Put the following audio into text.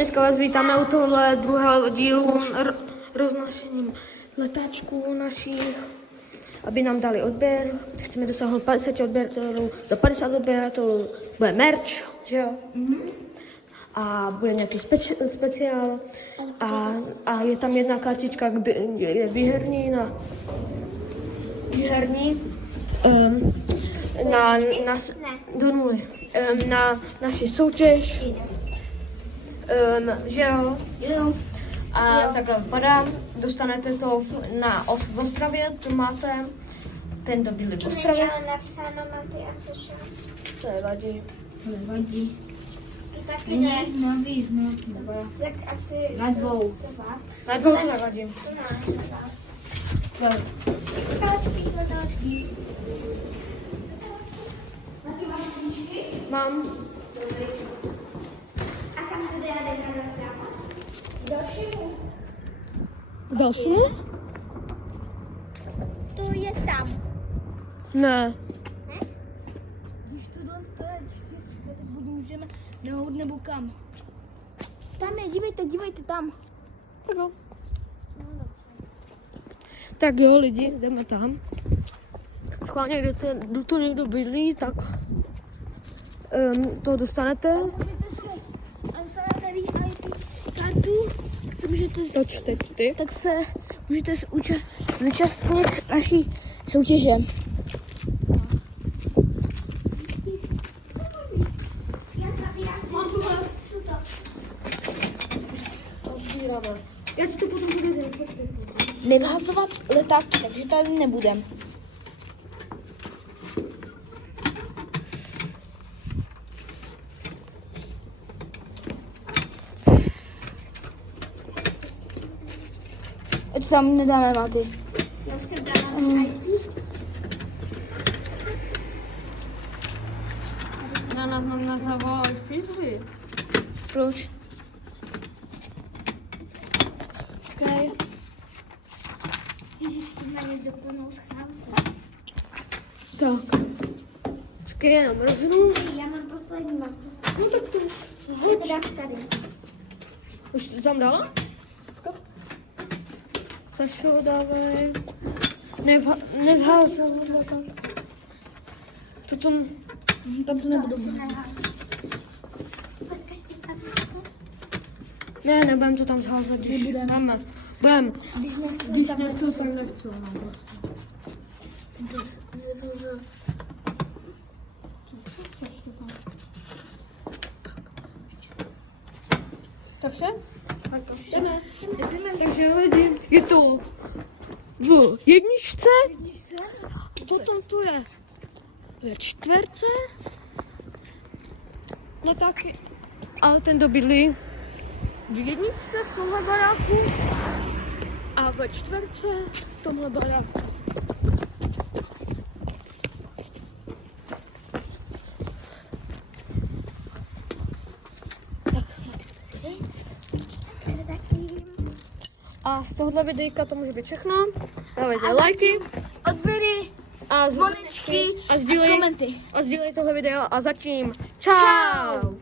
Dneska vás vítáme u tohle druhého dílu roznášením letáčků našich, aby nám dali odběr. Chceme dosáhnout 50 odběratelů, za 50 odběratelů bude merch, že jo? A bude nějaký speciál a je tam jedna kartička, kde je výherní do nuly. Na naši soutěž, že jo? A takhle vypadá. Dostanete to v Ostravě, to máte. Ten to byli v Ostravě. To napsáno na ty asi, To nevadí. Nevadí. to taky ne. No víc, no. Dobrá. Tak asi... Na dvou. Na dvou to nevadí. Mám. A kam to jde na dalšímu? Další? To je tam. Ne. Když tohle to je čtyřka, tak budu můžeme nahoud nebo kam? Tam je, dívejte tam. Tak jo. Tak jo, lidi, jdeme tam. Schválně, kdo tu někdo bydlí, tak to dostanete. Dostanete VIP kartu, se můžete, Točte ty. tak se můžete zúčastnit naší soutěže. Já si to potom budu Nevhazovat letáky, takže tady nebudem. Ať tam nedáme máty. Já už jsem dala Na nás zavolaj fizzy. Proč? Okay. Ježiš, tu má něco plnou schránku. Tak. Počkej, jenom rozhnu. Já mám poslední mapu. No tak to. Co to dám tady? Už to tam dala? Saši ho dávají. Nezházal. To tam to nebudu. Ne, nebudem to tam zházet, když budeme. Budem. Když nechci, tak nechci. To vše? Jdeme. Takže lidi, je to v jedničce, potom tu je ve čtverce, no taky, ale ten dobydlí v jedničce v tomhle baráku a ve čtverce v tomhle baráku. A z tohohle videjka to může být všechno. Dávajte lajky Odběry, a zvonečky a sdílej, komenty. a sdílej tohle video a zatím čau!